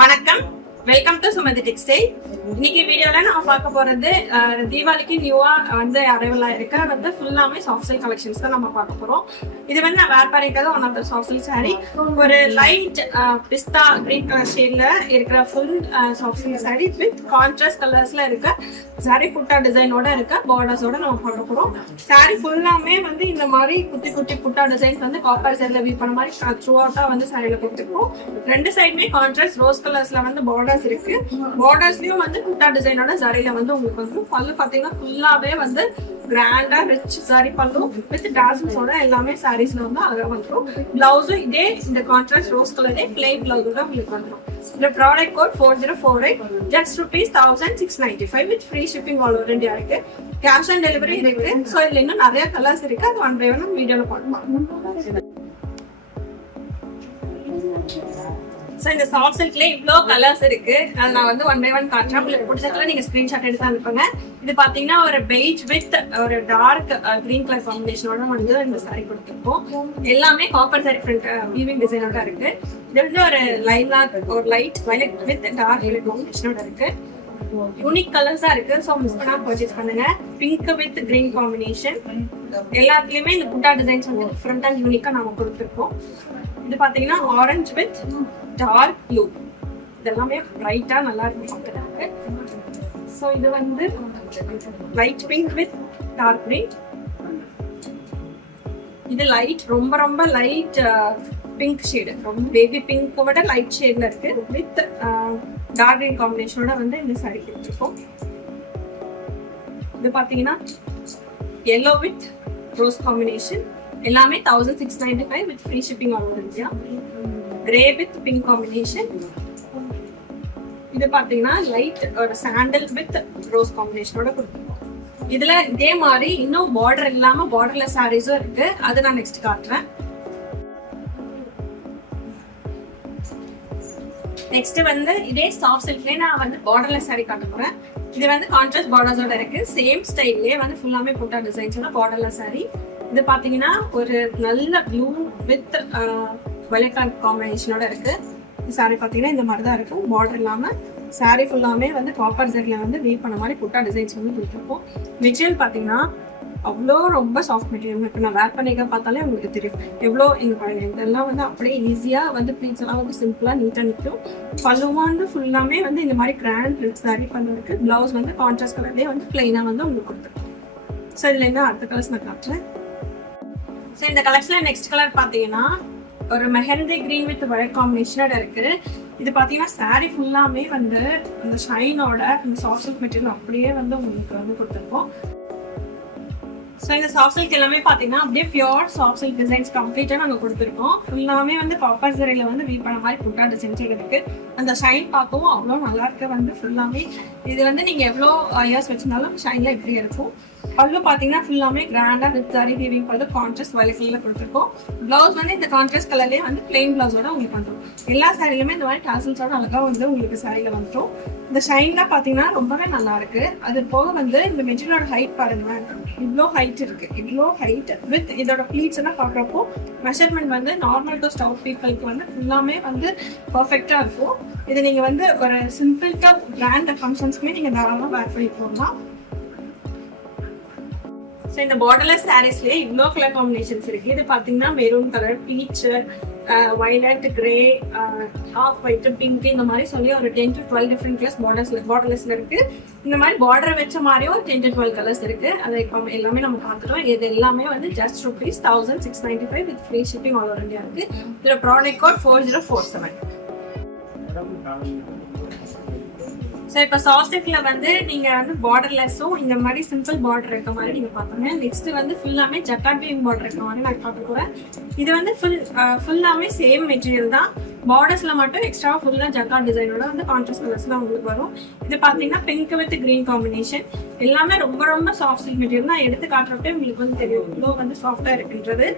வணக்கம், welcome to Sumathi textile. இன்னைக்கு வீடியோல நம்ம பார்க்க போறது தீபாவளிக்கு நியூவா வந்து அரைவலா இருக்க வந்து ஃபுல்லாமே சாஃப்ட் சில்க் கலெக்ஷன்ஸ் தான் நம்ம பார்க்க போறோம். இது வந்து நான் வேர் பண்ணிருக்கிறது one of the soft silk sari. ஒரு லைட் பிஸ்தா கிரீன் கலர் ஷேட்ல இருக்கிற full soft silk sari with contrast கலர்ஸ்ல இருக்க சாரி புட்டா டிசைனோட இருக்க பார்டர்ஸோட நம்ம பார்க்க போறோம். சாரி ஃபுல்லாமே வந்து இந்த மாதிரி குட்டி குட்டி புட்டா டிசைன்ஸ் வந்து காப்பர் சைட்ல வீவ் பண்ண மாதிரி த்ரூ அவுட்டா வந்து சாரியில கொடுத்துருக்கோம். ரெண்டு சைடுமே கான்ட்ராஸ்ட் ரோஸ் கலர்ஸ்ல வந்து பார்டர்ஸ் இருக்கு. பார்டர்ஸ்லயும் வந்து புட்டா டிசைனோட சாரியில வந்து உங்களுக்கு வந்து பல்லு பாத்தீங்கன்னா ஃபுல்லாவே வந்து கிராண்டா ரிச் சாரி பல்லு வித் டாசல்ஸோட எல்லாமே சாரீஸ்ல வந்து அழகா வந்துடும். பிளவுஸும் இதே இந்த கான்ட்ராஸ்ட் ரோஸ் கலரே பிளெயின் பிளவுஸோட உங்களுக்கு வந்துடும். இந்த product code 4048 just ₹1695 with free shipping all over India இருக்கு. கேஷ் ஆன் டெலிவரி இருக்கு. சோ இதுல இன்னும் நிறைய கலர்ஸ் இருக்கு. அது ஒன் பை ஒன் வீடியோல பார்க்கலாம். சோ இந்த சாஃப்ட் சில்க்ல இவ்ளோ கலர்ஸ் இருக்கு. அது நான் வந்து ஒன் பை ஒன் காட்டுறேன். உங்களுக்கு பிடிச்சதுல நீங்க ஸ்கிரீன்ஷாட் எடுத்து அனுப்புங்க. இது பாத்தீங்கன்னா ஒரு பெய்ஜ் வித் ஒரு டார்க் கிரீன் கலர் காம்பினேஷனோட வந்து இந்த சாரி கொடுத்துருக்கோம். எல்லாமே காப்பர் சாரி ஃப்ரண்ட் வீவிங் டிசைனோட இருக்கு. இது வந்து ஒரு லைலாக் ஒரு light violet with dark violet காம்பினேஷனோட இருக்கு. யூனிக் கலர்ஸா இருக்கு. சோ மிஸ் பண்ணாம பர்ச்சேஸ் பண்ணுங்க. Pink with green combination. எல்லாத்துலயுமே இந்த புட்டா டிசைன்ஸ் வந்து டிஃபரெண்டா யூனிக்கா நாம கொடுத்துருக்கோம். இது பாத்தீங்கன்னா ஆரஞ்சு வித் டார்க் ப்ளூ. இதெல்லாமே பிரைட்டா நல்லா இருக்கு பார்க்கறதுக்கு. சோ இது வந்து light pink with dark green. இது லைட் ரொம்ப ரொம்ப லைட் பிங்க் ஷேடு, ரொம்ப பேபி பிங்க் விட லைட் ஷேட்ல இருக்கு வித் டார்க் கிரீன் காம்பினேஷனோட வந்து இந்த சாரி கொடுத்துருக்கோம். இது பாத்தீங்கன்னா yellow வித் ரோஸ் காம்பினேஷன். எல்லாமே 1695 with free shipping all over India. Grey with pink combination. இது பாத்தீங்கன்னா லைட் ஒரு சாண்டல் வித் ரோஸ் காம்பினேஷனோட கொடுத்துருக்கோம். இதுல இதே மாதிரி இன்னும் பார்டர் இல்லாம பார்டர்லெஸ் சாரீஸும் இருக்கு. அது நான் நெக்ஸ்ட் காட்டுறேன். நெக்ஸ்ட் வந்து இதே சாஃப்ட் சில்க்லயே நான் வந்து பார்டர்லெஸ் சாரி காட்ட போறேன். இது வந்து கான்ட்ராஸ்ட் பார்டர்ஸோட இருக்கு. சேம் ஸ்டைல்லே வந்து ஃபுல்லாமே புட்டா டிசைன்ஸோட பார்டர்லெஸ் சாரி. இது பாத்தீங்கன்னா ஒரு நல்ல ப்ளூ வித் வயலட் கலர் காம்பினேஷனோட இருக்கு. சாரி பாத்தீங்கன்னா இந்த மாதிரி தான் இருக்கும். பார்டர் இல்லாம சாரி ஃபுல்லாமே வந்து காப்பர் ஜெட்ல வந்து வீவ் பண்ண மாதிரி புட்டா டிசைன்ஸ் வந்து கொடுத்துருக்கோம். மெட்டீரியல் பாத்தீங்கன்னா அவ்வளோ ரொம்ப சாஃப்ட் மெட்டீரியல். இப்போ நான் வேர் பண்ணிக்க பார்த்தாலே உங்களுக்கு தெரியும் எவ்வளோ எங்க பாருங்க. இதெல்லாம் வந்து அப்படியே ஈஸியா வந்து ப்ளீட்ஸ் எல்லாம் வந்து சிம்பிளா நீட்டா நிற்கும். பல்லுவா வந்து ஃபுல்லாமே வந்து இந்த மாதிரி கிராண்ட் ரிச் சாரி பண்ண இருக்கு. பிளவுஸ் வந்து கான்ட்ராஸ்ட் கலர்லேயே வந்து பிளைனா வந்து உங்களுக்கு கொடுத்துருக்கோம். ஸோ இதுல இருந்து அடுத்த கலர்ஸ் நான் காட்டுறேன். ஸோ இந்த கலர்ஸ்ல நெக்ஸ்ட் கலர் பாத்தீங்கன்னா ஒரு மெஹந்தி கிரீன் வித் வயலட் காம்பினேஷனோட இருக்கு. இது பாத்தீங்கன்னா சாரி ஃபுல்லாமே வந்து அந்த ஷைனோட இந்த சாஃப்ட் சில்க் மெட்டீரியல் அப்படியே வந்து உங்களுக்கு வந்து கொடுத்துருக்கோம். ஸோ இந்த சாஃப்ட் சில்க் எல்லாமே பார்த்தீங்கன்னா அப்படியே பியூர் சாஃப்ட் சில்க் டிசைன்ஸ் கம்ப்ளீட்டாக நாங்கள் கொடுத்துருக்கோம். ஃபுல்லாமே வந்து காப்பர் சரியில் வந்து வீவ் பண்ண மாதிரி புட்டா டிசைன்ஸே இருக்கு. அந்த ஷைன் பார்க்கவும் அவ்வளோ நல்லா இருக்கு. வந்து ஃபுல்லாமே இது வந்து நீங்கள் எவ்வளோ இயர்ஸ் வச்சிருந்தாலும் ஷைனில் இப்படி இருக்கும். பல்லு பார்த்தீங்கன்னா ஃபுல்லாமே கிராண்டாக வித் சாரி வீவிங் பல்லு கான்ட்ராஸ்ட் வயலட் கலர்ல கொடுத்துருக்கோம். பிளவுஸ் வந்து இந்த கான்ட்ராஸ்ட் கலர்லேயே வந்து பிளெயின் பிளவுஸோட உங்களுக்கு வந்துடும். எல்லா சாரிலுமே இந்த மாதிரி டாசல்ஸோட அழகாக வந்து உங்களுக்கு சாரியில வந்துடும். இந்த ஷைன்லாம் பார்த்தீங்கன்னா ரொம்பவே நல்லா இருக்கு. அது போக வந்து இந்த மெட்டீரியலோட ஹைட் பாருங்க, இவ்வளோ ஹைட் இருக்கு. இவ்வளோ ஹைட் வித் இதோட ப்ளீட்ஸ் எல்லாம் பார்க்குறப்போ மெஷர்மெண்ட் வந்து நார்மல் டு ஸ்டவ் பீப்புளுக்கு வந்து ஃபுல்லாமே வந்து பர்ஃபெக்டா இருக்கும். இது நீங்க வந்து ஒரு சிம்பிள்டா கிராண்ட் ஃபங்க்ஷன்ஸ்க்குமே நீங்க தாராளமாக வேர் பண்ணி போகலாம். ஸோ இந்த பார்டர்லெஸ் சாரீஸ்லேயே இவ்வளோ கலர் காம்பினேஷன்ஸ் இருக்கு. இது பார்த்தீங்கன்னா maroon colour, beach, violet, grey, half white, pink, இந்த மாதிரி சொல்லி ஒரு 10 to 12 டிஃப்ரெண்ட் கலர்ஸ் பார்டர்லெஸ்ல இருக்கு. இந்த மாதிரி பார்டர் வச்ச மாதிரியும் ஒரு 10 to 12 கலர்ஸ் இருக்கு. அதை இப்போ எல்லாமே நம்ம பார்த்துட்டோம். இது எல்லாமே வந்து just ₹1695 with free shipping all over India இருக்கு. இதோட ப்ராடக்ட் கோட் 4047. ஸோ இப்போ சாஃப்ட் சில்க்ல வந்து நீங்க வந்து பார்டர்லெஸ்ஸும் இந்த மாதிரி சிம்பிள் பார்டர் இருக்க மாதிரி நீங்க பாத்தீங்க. நெக்ஸ்ட் வந்து ஃபுல்லாமே ஜக்கார்ட் வீவிங் பார்டர் இருக்க மாதிரி நான் பார்க்க போறேன். இது வந்து ஃபுல்லாமே சேம் மெட்டீரியல் தான். பார்டர்ஸ்ல மட்டும் எக்ஸ்ட்ரா ஃபுல்லா ஜக்கார்ட் டிசைனோட வந்து கான்ட்ராஸ்ட் கலர்ஸ் தான் உங்களுக்கு வரும். இது பாத்தீங்கன்னா பிங்க் வித் கிரீன் காம்பினேஷன். எல்லாமே ரொம்ப ரொம்ப சாஃப்ட் சில்க் மெட்டீரியல் தான். எடுத்து காட்டுறப்பே உங்களுக்கு வந்து தெரியும் இவ்வளோ வந்து சாஃப்டா இருக்குன்றது.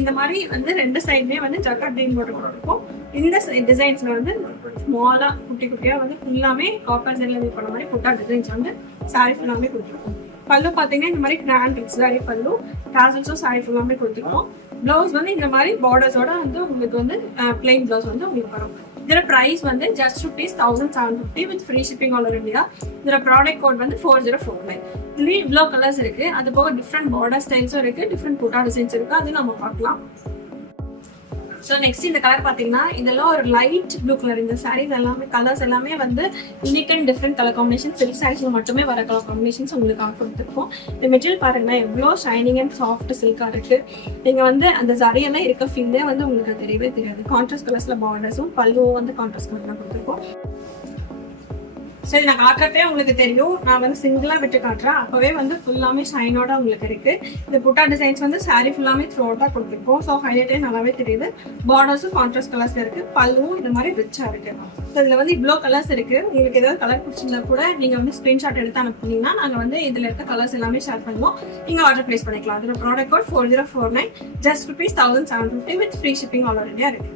இந்த மாதிரி வந்து ரெண்டு சைடுமே வந்து ஜக்கார்ட் வீவிங் பார்டர் இருக்கும். இந்த டிசைன்ஸ்ல வந்து ஸ்மாலா குட்டி குட்டியா வந்து ஃபுல்லாமே காப்பர் ஜெல்ல வீவ் பண்ண மாதிரி புட்டா டிசைன்ஸ் வந்து சாரி ஃபுல்லாமே கொடுத்துருக்கோம். பல்லு பாத்தீங்கன்னா இந்த மாதிரி கிராண்ட் ரிச் சாரி பல்லு, டாசல்ஸும் சாரி ஃபுல்லாமே கொடுத்துருக்கோம். பிளவுஸ் வந்து இந்த மாதிரி பார்டர்ஸோட வந்து உங்களுக்கு வந்து பிளெயின் பிளவுஸ் வந்து உங்களுக்கு வரும். இதோட பிரைஸ் வந்து just rupees 1750 with free shipping all over India. இதோட ப்ராடக்ட் கோட் வந்து 4049. இதுலேயும் இவ்வளோ கலர்ஸ் இருக்கு. அது போக டிஃப்ரெண்ட் பார்டர் ஸ்டைல்ஸும் இருக்கு, டிஃப்ரெண்ட் புட்டா டிசைன்ஸ் இருக்கு. அது நம்ம பார்க்கலாம். ஸோ நெக்ஸ்ட் இந்த கலர் பார்த்தீங்கன்னா இதெல்லாம் ஒரு லைட் ப்ளூ கலர். இந்த சாரீஸ் எல்லாமே கலர்ஸ் எல்லாமே வந்து unique and different colour combination. சில்க் சாரீஸ்ல மட்டுமே வர கலர் காம்பினேஷன்ஸ் உங்களுக்கு கொடுத்துருக்கோம். இந்த மெட்டீரியல் பாருங்கன்னா எவ்வளோ ஷைனிங் அண்ட் சாஃப்ட் சில்காக இருக்கு. நீங்கள் வந்து அந்த சரியெல்லாம் இருக்க ஃபீல்டே வந்து உங்களுக்கு தெரியவே தெரியாது. கான்ட்ராஸ்ட் கலர்ஸ்ல பார்டர்ஸும் பல்லுவும் வந்து கான்ட்ராஸ்ட் கலர் தான் கொடுத்துருக்கோம். சரி, நான் காட்டுறதே உங்களுக்கு தெரியும். நான் வந்து சிங்கிளா விட்டு காட்டுறேன். அப்பவே வந்து ஃபுல்லாமே ஷைனோட உங்களுக்கு இருக்கு. இந்த புட்டா டிசைன்ஸ் வந்து சாரி ஃபுல்லாமே த்ரூ அவுட்டா கொடுத்துருக்கோம். ஸோ ஹைலைட்டே நல்லாவே தெரியுது. பார்டர்ஸும் கான்ட்ராஸ்ட் கலர்ஸ்ல இருக்கு, பல்லுவும் இந்த மாதிரி ரிச்சா இருக்கு. ஸோ இதுல வந்து இவ்வளோ கலர்ஸ் இருக்கு. உங்களுக்கு ஏதாவது கலர் பிடிச்சிருந்தா கூட நீங்க வந்து ஸ்கிரீன்ஷாட் எடுத்து அனுப்புனீங்கன்னா நாங்க வந்து இதுல இருக்க கலர்ஸ் எல்லாமே ஷேர் பண்ணுவோம். நீங்க ஆர்டர் பிளேஸ் பண்ணிக்கலாம். அதோட product code 4049 just rupees 1750 with free shipping all over India இருக்கு.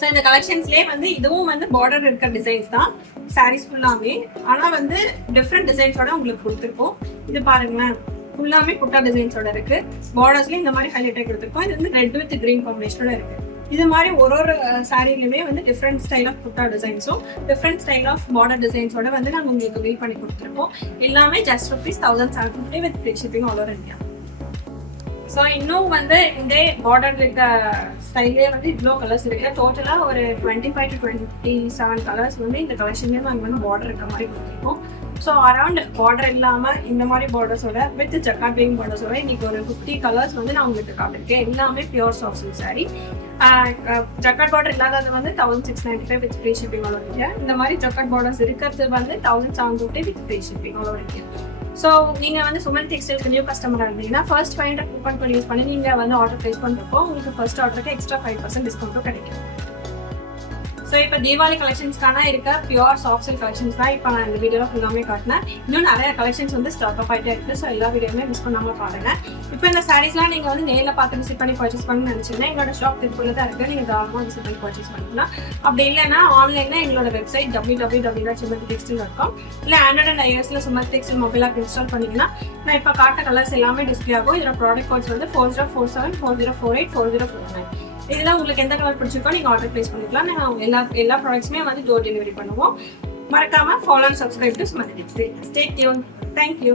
ஸோ இந்த கலெக்ஷன்ஸ்லேயே வந்து இதுவும் வந்து பார்டர் இருக்க டிசைன்ஸ் தான் சாரீஸ் ஃபுல்லாமே. ஆனால் வந்து டிஃப்ரெண்ட் டிசைன்ஸோட உங்களுக்கு கொடுத்துருக்கோம். இது பாருங்களேன், ஃபுல்லாமே புட்டா டிசைன்ஸோட இருக்கு. பார்டர்ஸ்லேயும் இந்த மாதிரி ஹைலைட்டாக கொடுத்துருக்கோம். இது வந்து ரெட் வித் கிரீன் காம்பினேஷனோட இருக்கு. இது மாதிரி ஒரு சாரீலுமே வந்து டிஃப்ரெண்ட் ஸ்டைல் ஆஃப் புட்டா டிசைன்ஸும் டிஃப்ரெண்ட் ஸ்டைல் ஆஃப் பார்டர் டிசைன்ஸோட வந்து நாங்கள் உங்களுக்கு வெயிட் பண்ணி கொடுத்துருக்கோம். எல்லாமே just rupees 1750 with free shipping all over India. So இன்னும் வந்து இந்த பார்டர் இருக்க ஸ்டைலே வந்து இவ்வளோ கலர்ஸ் இருக்கு. டோட்டலாக ஒரு 25 to 27 கலர்ஸ் வந்து இந்த கலெக்ஷன்லேயே நாங்கள் வந்து பார்டர் இருக்க மாதிரி கொடுத்துருக்கோம். ஸோ அரௌண்ட் பார்டர் இல்லாமல் இந்த மாதிரி பார்டர்ஸோட வித் ஜக்கார்ட் வீவிங் பார்டர்ஸோட இன்னைக்கு ஒரு 50 கலர்ஸ் வந்து நான் உங்களுக்கு காட்டிருக்கேன். எல்லாமே pure soft silk sorry. Jacquard border இல்லாதது வந்து 1695 with free shipping all over India. இந்த மாதிரி ஜக்கார்ட் பார்டர்ஸ் இருக்கிறது வந்து 1750 with free shipping all over India. So நீங்கள் வந்து சுமன் டெக்ஸ்டைல்ஸ்க்கு நியூ கஸ்டமராக இருந்தீங்கன்னா ஃபர்ஸ்ட் 500 கூப்பன் கோட் யூஸ் பண்ணி நீங்கள் வந்து ஆர்டர் ப்ளேஸ் பண்ணுறப்போ உங்களுக்கு ஃபர்ஸ்ட் ஆர்டருக்கு எக்ஸ்ட்ரா 5% டிஸ்கவுண்ட்டும் கிடைக்கும். ஸோ இப்போ தீபாவளி கலெக்ஷன்ஸ்க்கான இருக்க பியூர் சாஃப்ட் சில்க் கலெக்ஷன்ஸ் தான் இப்போ நான் இந்த வீடியோவில் ஃபுல்லாமே காட்டினேன். இன்னும் நிறைய கலெக்ஷன்ஸ் வந்து ஸ்டாக் அப் ஆகிட்டே இருக்குது. ஸோ எல்லா வீடியோமே மிஸ் பண்ணாமல் பாருங்கள். இப்போ இந்த சாரீஸ்லாம் நீங்கள் வந்து நேரில் பார்த்து விசிட் பண்ணி பர்ச்சேஸ் பண்ணணும்னு நினச்சிங்கன்னா எங்களோட ஷாப் திருப்பூரில் தான் இருக்குது. நீங்கள் தாராளமாக விசிட் பண்ணி பர்ச்சேஸ் பண்ணிக்கலாம். அப்படி இல்லைன்னா ஆன்லைனில் எங்களோட வெப்சைட் www.sumartextile.com இல்லை ஆண்ட்ராய்ட் அண்ட் iOSல சுமத் டெக்ஸ்டைல் மொபைல் ஆப் இன்ஸ்டால் பண்ணிங்கன்னா நான் இப்போ காட்ட கலர்ஸ் எல்லாமே டிஸ்பிளே ஆகும். இதோட ப்ராடக்ட் கோட்ஸ் வந்து 4047 4048 4049. இதெல்லாம் உங்களுக்கு எந்த கலர் பிடிச்சிருக்கோ நீங்கள் ஆர்டர் பிளேஸ் பண்ணிக்கலாம். நாங்கள் எல்லா ப்ராடக்ட்ஸுமே வந்து டோர் டெலிவரி பண்ணுவோம். மறக்காமல் follow and subscribe to Sumathi textile. Stay tune. Thank you.